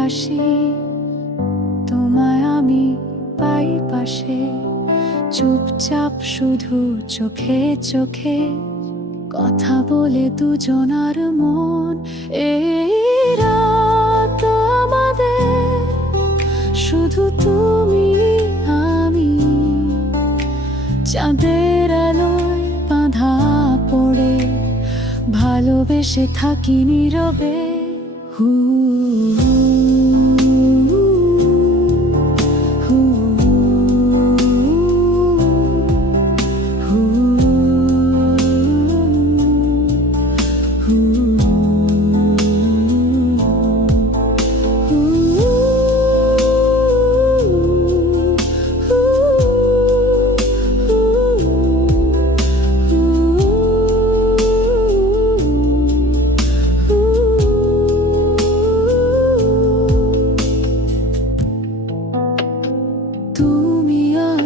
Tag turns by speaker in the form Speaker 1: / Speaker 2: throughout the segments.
Speaker 1: হাসি তোমায় আমি পাই পাশে। চুপচাপ শুধু চোখে চোখে কথা বলে দুজনার মন। এই রাত আমাদের, শুধু তুমি, আমি। চাঁদের আলোয় বাঁধা পড়ে, ভালোবেসে থাকি নীরবে। হু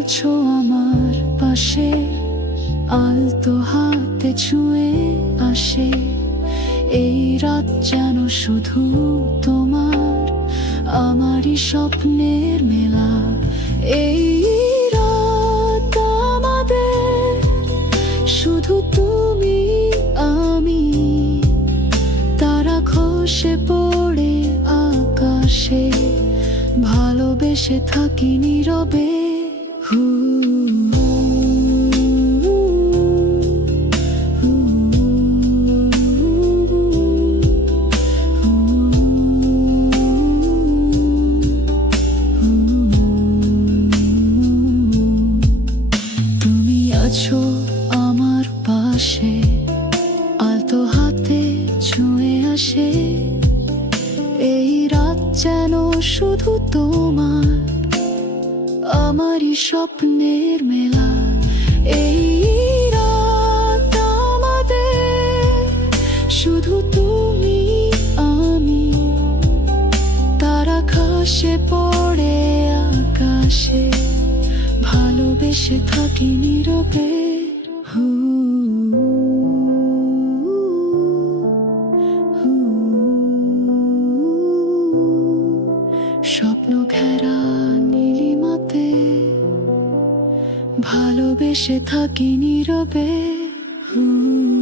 Speaker 1: আছো আমার পাশে। আলতো হাতে ছুঁয়ে আসে। এই রাত যেন শুধু তোমার, আমারই স্বপ্নের মেলা। এই রাত শুধু তুমি, আমি। তারা পড়ে আকাশে। ভালোবেসে থাকি নীরবে। আছো আমার পাশে হাতে ছুঁয়ে আসে। এই রাত যেন শুধু তোমার আমারই স্বপ্নের মেলা। এই শুধু তুমি, আমি। তারা খসে পড়ে আকাশে, ভালোবেসে থাকি নীরবে। হু স্বপ্ন ঘেরা রাতে ভালোবেসে থাকি নীরবে। হুম।